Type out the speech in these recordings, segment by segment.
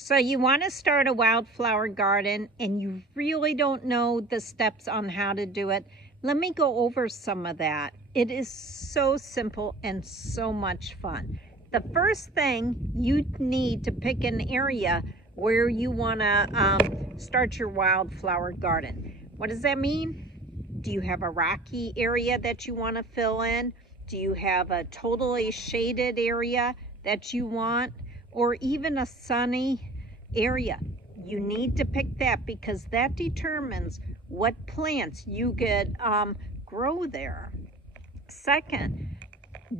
So you want to start a wildflower garden and you really don't know the steps on how to do it. Let me go over some of that. It is so simple and so much fun. The first thing, you need to pick an area where you want to start your wildflower garden. What does that mean? Do you have a rocky area that you want to fill in? Do you have a totally shaded area that you want? Or even a sunny area? You need to pick that because that determines what plants you could grow there. Second,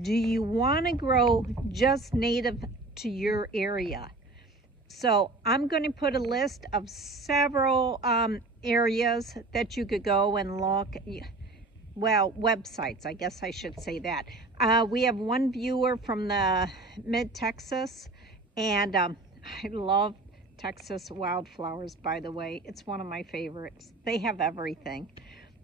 do you want to grow just native to your area? So I'm going to put a list of several areas that you could go and look. Well, websites, I guess I should say that. We have one viewer from the mid-Texas, and I love Texas Wildflowers, by the way. It's one of my favorites. They have everything.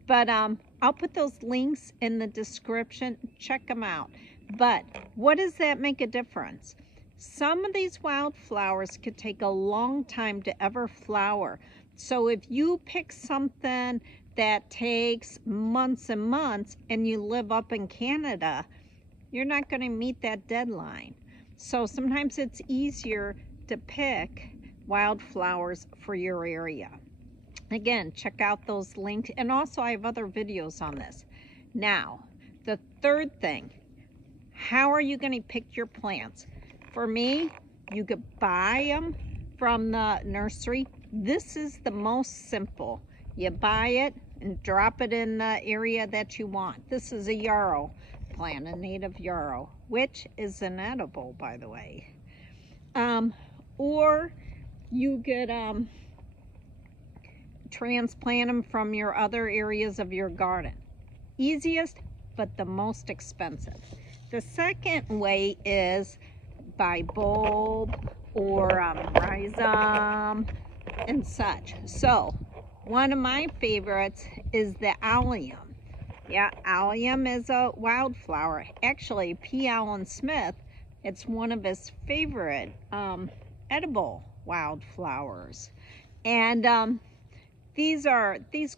But I'll put those links in the description. Check them out. But what does that make a difference? Some of these wildflowers could take a long time to ever flower. So if you pick something that takes months and months and you live up in Canada, you're not going to meet that deadline. So sometimes it's easier to pick wildflowers for your area. Again, check out those links, and also I have other videos on this. Now, the third thing, how are you going to pick your plants? For me, you could buy them from the nursery. This is the most simple. You buy it and drop it in the area that you want. This is a yarrow plant, a native yarrow, which is an edible, by the way. Or you could transplant them from your other areas of your garden. Easiest, but the most expensive. The second way is by bulb or rhizome and such. So one of my favorites is the allium. Yeah, allium is a wildflower. Actually, P. Allen Smith, it's one of his favorite edible wildflowers. And these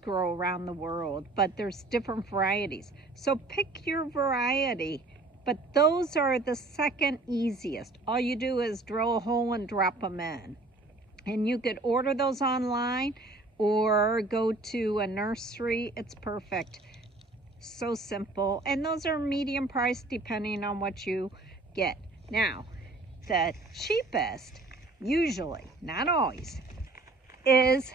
grow around the world, but there's different varieties. So pick your variety, but those are the second easiest. All you do is drill a hole and drop them in. And you could order those online or go to a nursery. It's perfect. So simple. And those are medium priced depending on what you get. Now, the cheapest, usually, not always, is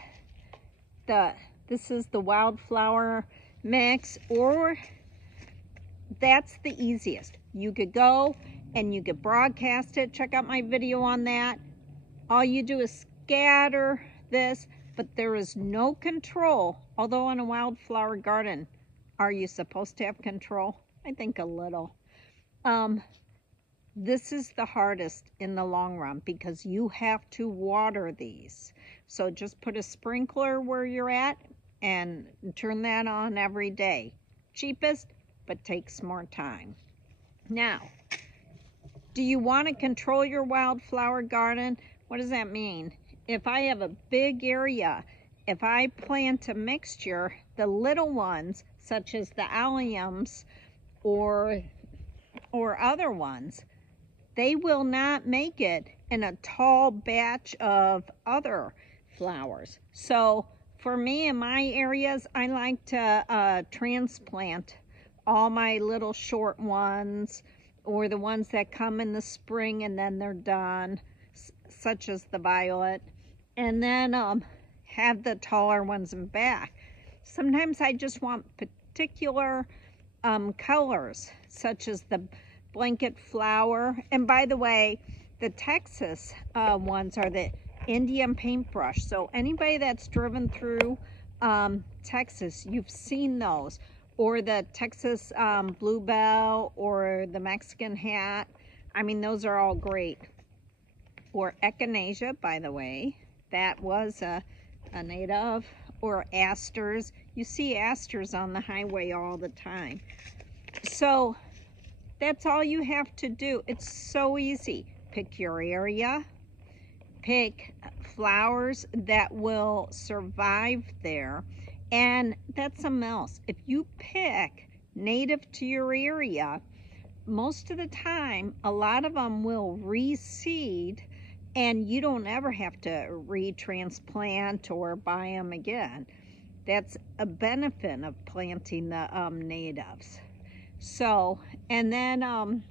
this is the wildflower mix, or that's the easiest. You could go and you could broadcast it. Check out my video on that. All you do is scatter this, but there is no control. Although in a wildflower garden, are you supposed to have control? I think a little. This is the hardest in the long run because you have to water these. So just put a sprinkler where you're at and turn that on every day. Cheapest, but takes more time. Now, do you want to control your wildflower garden? What does that mean? If I have a big area, if I plant a mixture, the little ones, such as the alliums or other ones, they will not make it in a tall batch of other flowers. So for me, in my areas, I like to transplant all my little short ones, or the ones that come in the spring and then they're done, such as the violet, and then have the taller ones in back. Sometimes I just want particular colors, such as the blanket flower. And by the way, the Texas ones are the Indian paintbrush. So anybody that's driven through Texas, you've seen those. Or the Texas bluebell, or the Mexican hat. I mean, those are all great. Or echinacea, by the way. That was a native. Or asters. You see asters on the highway all the time. So that's all you have to do. It's so easy. Pick your area. Pick flowers that will survive there. And that's something else. If you pick native to your area, most of the time, a lot of them will reseed, and you don't ever have to retransplant or buy them again. That's a benefit of planting the natives. So, and then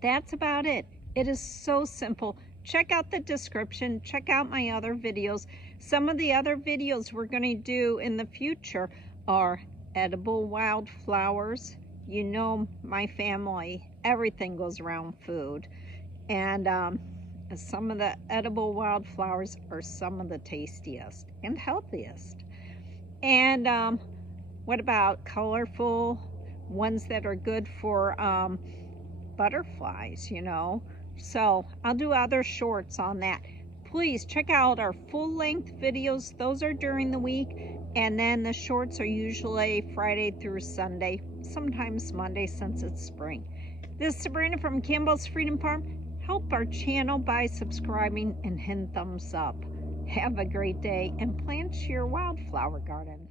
that's about it. It is so simple. Check out the description. Check out my other videos. Some of the other videos we're going to do in the future are edible wildflowers. You know my family, everything goes around food. And some of the edible wildflowers are some of the tastiest and healthiest. And what about colorful ones that are good for butterflies, you know? So I'll do other shorts on that. Please check out our full-length videos. Those are during the week. And then the shorts are usually Friday through Sunday, sometimes Monday since it's spring. This is Sabrina from Campbell's Freedom Farm. Help our channel by subscribing and hitting thumbs up. Have a great day and plant your wildflower garden.